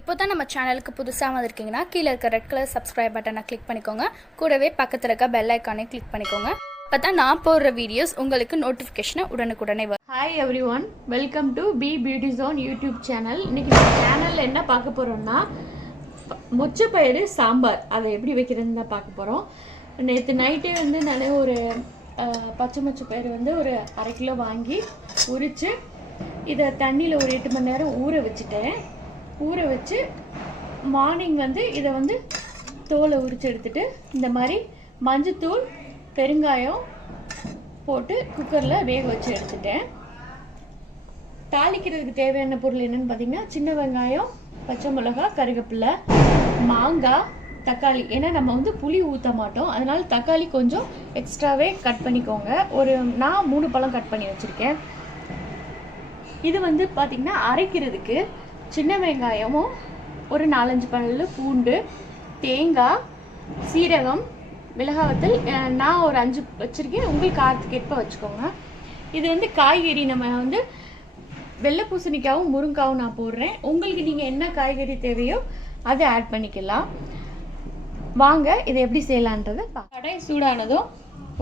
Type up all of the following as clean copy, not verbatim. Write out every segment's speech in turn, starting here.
இப்போ தான் நம்ம சேனலுக்கு புதுசாக வந்திருக்கீங்கன்னா கீழே இருக்க ரெட் கலர் சப்ஸ்கிரைப் பட்டனை கிளிக் பண்ணிக்கோங்க. கூடவே பக்கத்தில் இருக்க பெல் ஐக்கானையும் கிளிக் பண்ணிக்கோங்க. அப்போ தான் நான் போடுற வீடியோஸ் உங்களுக்கு நோட்டிஃபிகேஷனை உடனுக்குடனே வரும். Hi everyone, welcome to B beauty zone YouTube channel. இன்றைக்கி நம்ம சேனலில் என்ன பார்க்க போகிறோம்னா மொச்சப்பயிறு சாம்பார் அதை எப்படி வைக்கிறதுன்னு தான் பார்க்க போகிறோம். நேற்று நைட்டே நான் ஒரு பச்சை மொச்சப்பயிறு ஒரு 1/2 கிலோ வாங்கி உரித்து இதை தண்ணியில் ஒரு 8 மணி நேரம் ஊற வச்சுட்டேன். ஊற வச்சு மார்னிங் இதை தோலை உரித்து எடுத்துட்டு இந்த மாதிரி மஞ்சத்தூள் பெருங்காயம் போட்டு குக்கரில் வேக வச்சு எடுத்துட்டேன். தாளிக்கிறதுக்கு தேவையான பொருள் என்னென்னு பார்த்தீங்கன்னா சின்ன வெங்காயம், பச்சை மிளகாய், கருவேப்பிலை, மாங்காய், தக்காளி. ஏன்னா நம்ம புளி ஊற்ற மாட்டோம், அதனால தக்காளி கொஞ்சம் எக்ஸ்ட்ராவே கட் பண்ணிக்கோங்க. நான் 3 பழம் கட் பண்ணி வச்சுருக்கேன். இது பார்த்திங்கன்னா அரைக்கிறதுக்கு சின்ன வெங்காயமும் ஒரு 4-5 பல்லு பூண்டு, தேங்காய், சீரகம், மிளகாவத்தல் நான் ஒரு 5 வச்சுருக்கேன். உங்களுக்கு காரத்துக்கு ஏற்ப வச்சுக்கோங்க. இது காய்கறி நம்ம வெள்ளை பூசணிக்காவும் முருங்காவும் நான் போடுறேன். உங்களுக்கு நீங்கள் என்ன காய்கறி தேவையோ அதை ஆட் பண்ணிக்கலாம். வாங்க இதை எப்படி செய்யலான்றதை கடாய் சூடானதும்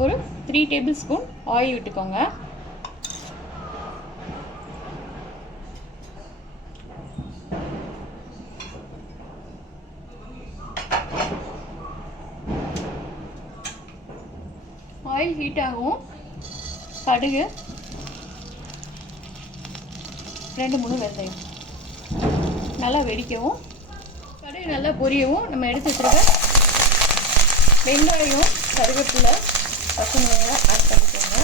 ஒரு 3 டேபிள் ஸ்பூன் ஆயில் விட்டுக்கோங்க. ஆயில் ஹீட் ஆகும். கடுகு, 2-3 வெந்தயம் நல்லா வெடிக்கவும், கடுகு நல்லா பொரியவும் நம்ம எடுத்து வச்சுருக்க வெங்காயம், கருவேப்பிலை, பச்சை மிளகாய் ஆட் பண்ணிக்கோங்க.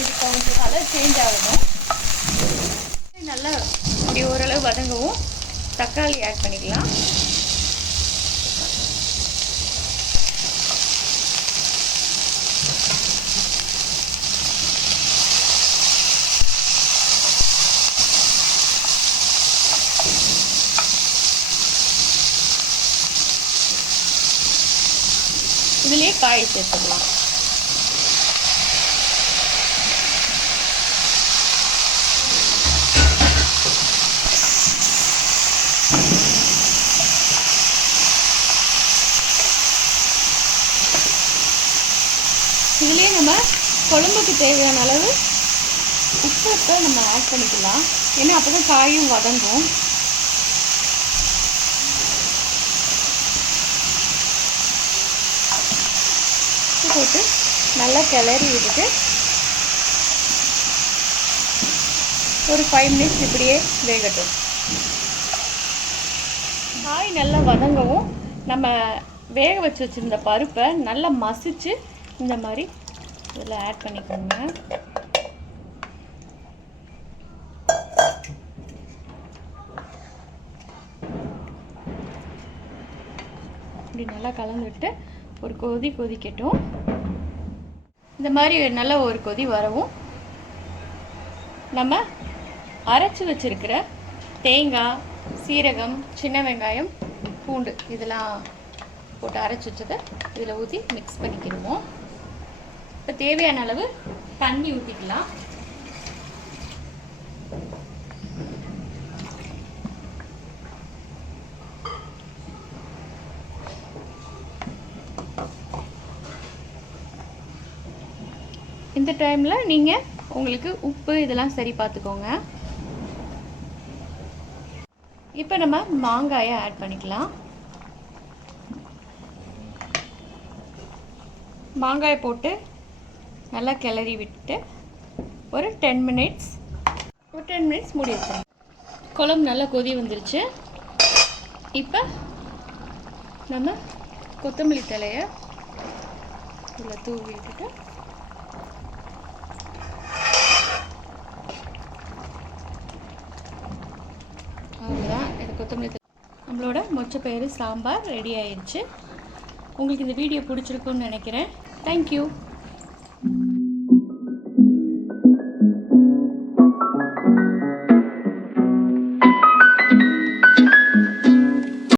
இது கொஞ்சம் கலர் சேஞ்ச் ஆகணும். நல்லா இப்படி ஓரளவு வதங்கவும் தக்காளி ஆட் பண்ணிக்கலாம். இதுலேயே காய் சேர்த்துக்கலாம். இதுலேயே நம்ம குழம்புக்கு தேவையான அளவு உப்பை நம்ம ஆட் பண்ணிக்கலாம். ஏன்னா அப்போ தான் காயும் வதங்கும். உப்பு போட்டு நல்லா கிளறி விட்டுட்டு ஒரு 5 மினிட்ஸ் இப்படியே வேகட்டும். காய் நல்லா வதங்கவும் நம்ம வேக வச்சுருந்த பருப்பை நல்லா மசிச்சு இந்த மாதிரி இதில் ஆட் பண்ணிக்கோங்க. இப்படி நல்லா கலந்துவிட்டு ஒரு கொதிக்கட்டும். இந்த மாதிரி நல்ல ஒரு கொதி வரவும் நம்ம அரைச்சி வச்சிருக்கிற தேங்காய், சீரகம், சின்ன வெங்காயம், பூண்டு இதெல்லாம் போட்டு அரைச்சி வச்சதை இதில் ஊற்றி மிக்ஸ் பண்ணிக்கிடுவோம். இப்போ தேவையான அளவு தண்ணி ஊற்றிக்கலாம். இந்த டைமில் நீங்கள் உங்களுக்கு உப்பு இதெல்லாம் சரி பார்த்துக்கோங்க. இப்போ நம்ம மாங்காயை ஆட் பண்ணிக்கலாம். மாங்காயை போட்டு நல்லா கிளறி விட்டு ஒரு 10 மினிட்ஸ் மூடி வச்சிடலாம். குழம்பு நல்லா கொதி வந்துருச்சு. இப்போ நம்ம கொத்தமல்லி தழையை இதில் தூவி விட்டுட்டு அவ்வளோதான். இது கொத்தமல்லி நம்மளோட மொச்சப்பயிறு சாம்பார் ரெடி ஆயிடுச்சு. உங்களுக்கு இந்த வீடியோ பிடிச்சிருக்குன்னு நினைக்கிறேன். தேங்க்யூ.